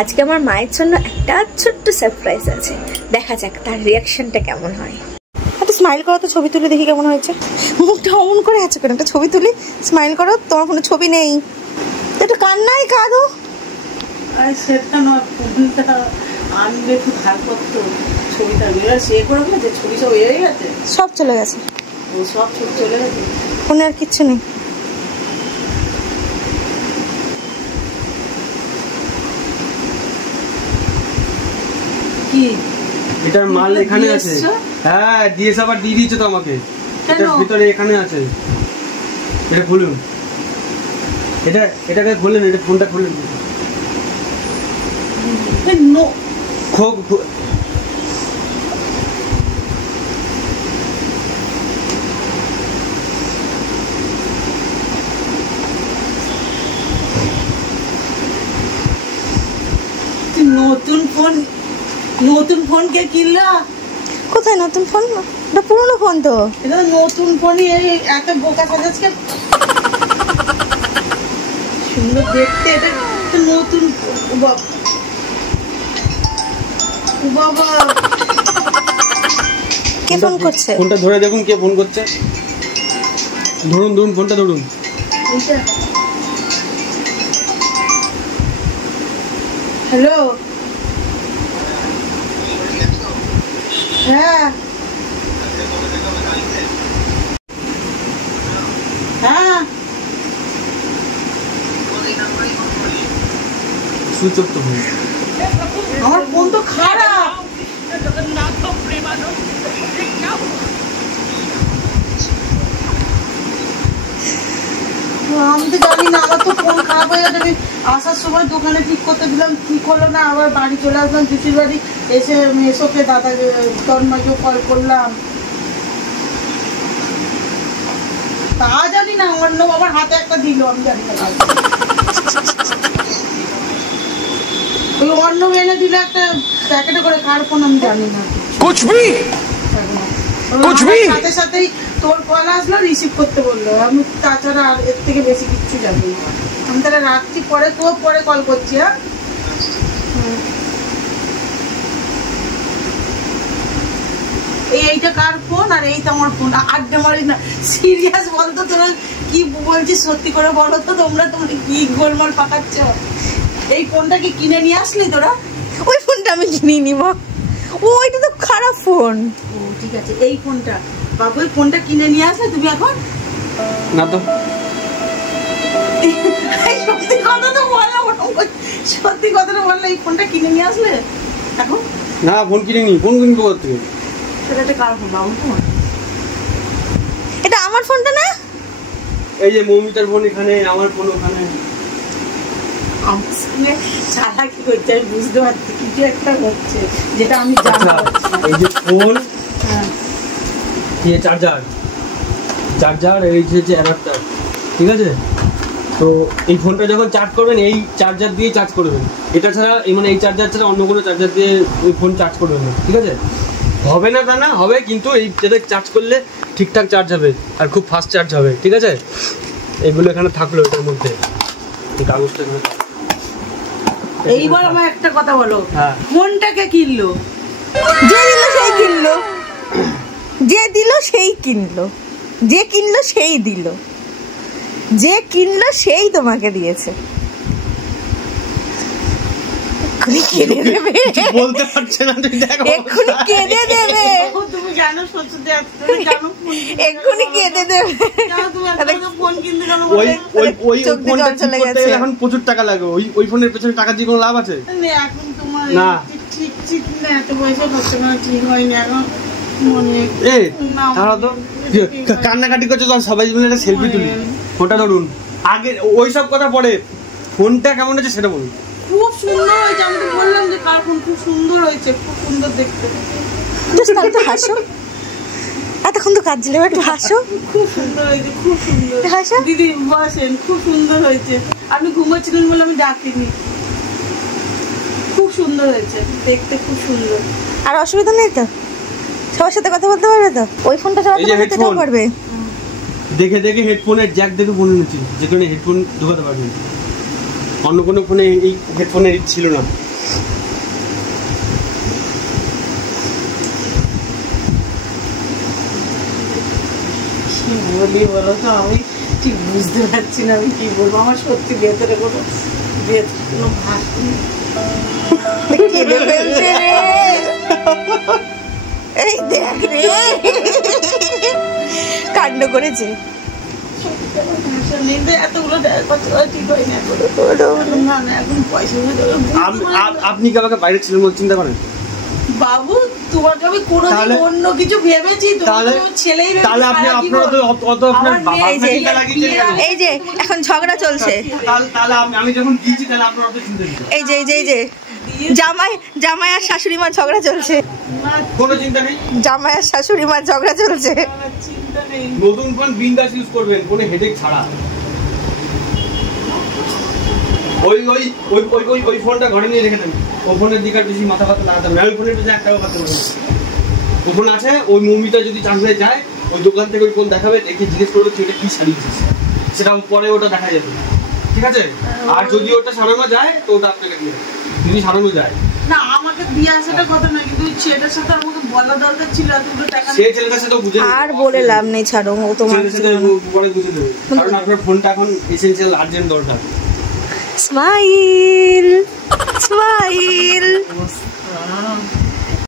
আজকে আমার মায়ের জন্য একটা ছোট্ট সারপ্রাইজ আছে, দেখা যাক তার রিয়াকশনটা কেমন হয়। একটা স্মাইল করো তো, ছবি তুলে দেখি কেমন হয়েছে। মুখটা অমন করে আছে কেন? একটা ছবি তুলি, স্মাইল করো। তোমার ফোনে ছবি নেই, একটু কান্নাই কাঁদো। সেটা না, ফোনটা আনলে একটু ধার করতো, ছবিটা সে করে গেছে, ছবি সব হয়ে গেছে, সব চলে গেছে। ও সব ছবি চলে গেছে, ফোনে আর কিচ্ছু নেই। কি এটার মাল এখানে আছে? হ্যাঁ দিয়েছে, আবার দিয়ে দিয়েছে তো আমাকে। এটার ভিতরে এখানে আছে, এটা খুলুন, এটাকে খুলেন, এটা ফোনটা খুলেন। নতুন ফোন, নতুন ফোন কে কিনলা? কোথায় নতুন ফোন? এটা পুরনো ফোন তো। এটা নতুন ফোনই, এত বোকা সাজাচ্ছে সুন্দর দেখতে। এটা নতুন। বাবা কে ফোন করছে? ফোনটা ধরে দেখুন কে ফোন করছে। ধরুন ধরুন ফোনটা ধরুন। হ্যালো, হ্যাঁ হ্যাঁ, সুইচ অফ তো ফোন। আমার ফোন তো খারাপ। আমি তো জানি না, আমার তো ফোন খারাপ হয়ে গেছে। আমি আসার সময় দোকানে ঠিক করতে দিলাম, ঠিক হলো না, আবার বাড়ি চলে আসলাম পিসির বাড়ি। এসে মেসোকে দাদাকে তন্ময়কে কল করলাম, তা জানি না। অন্য বাবার হাতে একটা দিল, আমি জানি না। ওই অন্য এনে দিল একটা প্যাকেটে করে, কার ফোন আমি জানি না। সাথে সাথেই তোর কল আসলো, রিসিভ করতে বললো। আমি তাছাড়া আর এর থেকে বেশি কিচ্ছু জানি না। আমি তাহলে রাখছি, পরে তো পরে কল করছি। হ্যাঁ, এইটা কার ফোন আর এইটা আমার ফোন। আড্ডা মারি না, সিরিয়াস বলতো। তোরা কি বলছিস সত্যি করে বলো তো। তোমরা কি গোলমাল পাকাচ্ছ? এই ফোনটা কি কিনে নিয়ে আসলি তোরা? ওই ফোনটা আমি কিনে নিব। ওইটা তো খারাপ ফোন। ও ঠিক আছে, এই ফোনটা বাবু, এই ফোনটা কিনে নিয়ে আসলে তুমি এখন? না তো, সত্যি কথা তো বললাম, সত্যি কথাটা বললে এই ফোনটা কিনে নিয়ে আসলে এখন? না ফোন কিনে নি, ফোন কিনবো কোথা থেকে? সেটা কার ফোন? বাবুর ফোন। এটা আমার ফোনটা না? এই যে মৌমিতার ফোন এখানে, আমার ফোন ওখানে। আমার সঙ্গে চালাকি করছে, আমি বুঝতে পারছি কিছু একটা হচ্ছে, যেটা আমি জানি। এই যে ফোন, এই চার্জার, এই যে অ্যাডাপ্টার, ঠিক আছে? তো এই ফোনটা যখন চার্জ করবেন, এই চার্জার দিয়ে চার্জ করবেন। এটা ছাড়া মানে এই চার্জার ছাড়া অন্য কোনো চার্জার দিয়ে ওই ফোন চার্জ করবেন না, ঠিক আছে? হবে না তা না, হবে, কিন্তু এই যেটা চার্জ করলে ঠিকঠাক চার্জ হবে আর খুব ফাস্ট চার্জ হবে, ঠিক আছে? এগুলো এখানে থাকলো, এটার মধ্যে এই কাগজটা এখানে। এইবার আমার একটা কথা বলো, হ্যাঁ, ফোনটাকে কিনলো? যে দিল সেই কিনলো, যে দিল সেই কিনলো, যে কিনলো সেই দিল, যে কিনলো সেই তোমাকে দিয়েছে। বলতে পারছে না, তুই দেখো এক্ষুনি কেঁদে দেবে। তুমি জানো সত্যি, এক্ষুনি কেঁদে দেবে। ফোন কিনতে গেল, ওই ফোনটা ঠিক করতে গেলে এখন প্রচুর টাকা লাগে। ওই ফোনের পেছনে টাকা দিয়ে কোনো লাভ আছে? এখন তোমার না, ঠিক ঠিক না, এত পয়সা খরচ করা ঠিক হয়নি এখন। মনে তাহলে তো কান্নাকাটি করছে, তখন সবাই মিলে একটা সেলফি তুলি। ফোনটা ধরুন, আগে ওই সব কথা পরে, ফোনটা কেমন হয়েছে সেটা বলুন। খুব সুন্দর হয়েছে, আমি তো বললাম যে কার ফোন খুব সুন্দর হয়েছে, খুব সুন্দর দেখতে। তাহলে তো হাসো, এতক্ষণ তো কাজ ছিল, একটু হাসো। খুব সুন্দর হয়েছে, খুব সুন্দর। হাসো দিদি বসেন, খুব সুন্দর হয়েছে। আপনি ঘুমাচ্ছিলেন বলে আমি ডাকিনি। খুব সুন্দর হয়েছে দেখতে, খুব সুন্দর। আর অসুবিধা নেই তো? সবার সাথে কথা বলতে পারবে তো? ওই ফোনটা চালাতে পারবে? দেখে দেখে হেডফোনের জ্যাক দেখে ফোন এনেছি, যেখানে হেডফোন ঢোকাতে পারবেন। অন্য কোনো ফোনে এই হেডফোনের ছিল না। কি বলি বলো তো, আমি ঠিক বুঝতে পারছি না আমি কি বলবো। আমার সত্যি ভেতরে কোনো ভাষ নেই। কেঁদে ফেলছে রে, এই দেখ রে কাণ্ড করেছে। ভাষা নেই তো, এতগুলো কথা ঠিক হয় না এখন। না না, এখন পয়সা আপনি কি আমাকে বাইরে ছিলেন বলে চিন্তা করেন? বাবু, তোমাকে আমি কোনোদিন অন্য কিছু ভেবেছি? তোমাকে ছেলেই ভেবেছি। তাহলে আপনি আপনারা তো অত আপনার এই যে এই যে এখন ঝগড়া চলছে। তাহলে আমি যখন দিয়েছি তাহলে আপনারা অত চিন্তা নেই। এই যে এই যে জামাই আর শাশুড়ি মার ঝগড়া চলছে। কোনো চিন্তা নেই, জামাই আর শাশুড়ি মার ঝগড়া চলছে। চিন্তা নেই। নতুন ফোন বিন্দাস ইউজ করবেন, কোনো হেডেক ছাড়া। ওই ফোনটা ঘরে নিয়ে রেখে দেন। ওই ফোনের দিকে বেশি মাথা ব্যথা লাগাতে হবে না। ওই ফোনের বেশি 1 টাকা ব্যথা করবে। ওই ফোন আছে, ওই মুভিটা যদি চান্স হয়ে যায় ওই দোকান থেকে ওই ফোন দেখাবে, দেখে জিজ্ঞেস করবে তুই এটা কি সারিয়েছিস, সেটা পরে ওটা দেখা যাবে, ঠিক আছে? আর যদি ওটা সারানো যায় তো ওটা আপনাকে দিয়ে দেবে, যদি সারানো যায়। না, আমাকে দিয়ে আসাটা কথা না, কিন্তু ছেলেটার সাথে আমাকে বলা দরকার ছিল। এতগুলো টাকা সেই ছেলেটার সাথে বুঝে আর বলে লাভ নেই, ছাড়ো। ও তোমার পরে বুঝে দেবে, কারণ আপনার ফোনটা এখন এসেনশিয়াল আর্জেন্ট দরকার। Smile smile.